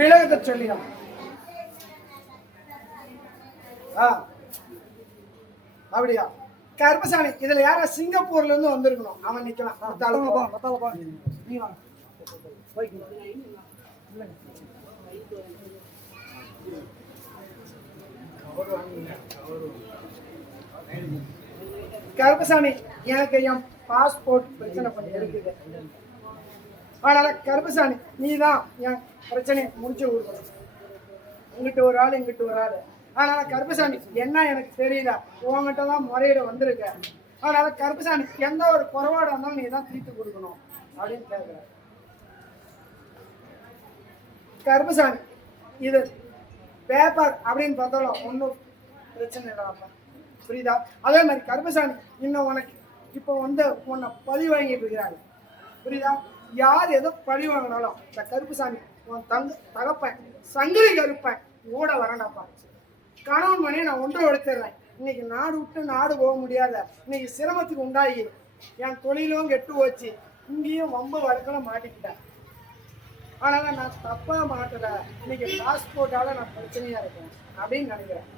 விலகத்தை சொல்லிடும். அப்படியா? கருப்பசாமி இதுல யாரா சிங்கப்பூர்ல இருந்து வந்திருக்கணும். அவன் நிக்கலாம். கருப்பசாமி எனக்கு என் பாஸ்போர்ட் பிரச்சனை பண்ணி இருக்குது. அதனால கருப்பசாமி நீதான் என் பிரச்சனையை முடிச்சு கொடுக்கணும். இங்கிட்டு ஒரு ஆள் இங்கிட்டு ஒரு ஆள். அதனால கருப்பசாமி என்ன எனக்கு தெரியல, உங்ககிட்ட தான் முறையிட வந்திருக்க. அதனால கருப்பசாமி எந்த ஒரு குறைபாடா இருந்தாலும் நீ தான் தீர்த்து கொடுக்கணும் அப்படின்னு கேட்குற. கருப்பசாமி இது பேப்பர் அப்படின்னு பார்த்தாலும் ஒன்றும் பிரச்சனை இல்லைப்பா, புரியுதா? அதே மாதிரி கருப்பசாமி இன்னும் உனக்கு இப்போ வந்து உன்னை பழி வாங்கிட்டு இருக்கிறாங்க, புரியுதா? யார் எதோ பழி வாங்கினாலும் இந்த கருப்பசாமி உன் தகப்பன் சங்கிலி கருப்பன் கூட வரண்டாப்பா. கணவன் மணியை நான் ஒன்று எடுத்துடுறேன். இன்னைக்கு நாடு விட்டு நாடு போக முடியாத இன்னைக்கு சிரமத்துக்கு உண்டாகி என் தொழிலும் கெட்டு போச்சு. இங்கேயும் ரொம்ப வழக்கில் மாட்டிக்கிட்டேன். அதனால நான் தப்பா மாட்டல. இன்னைக்கு பாஸ்போர்ட்டால நான் பிரச்சனையா இருக்கேன் அப்படின்னு நினைக்கிறேன்.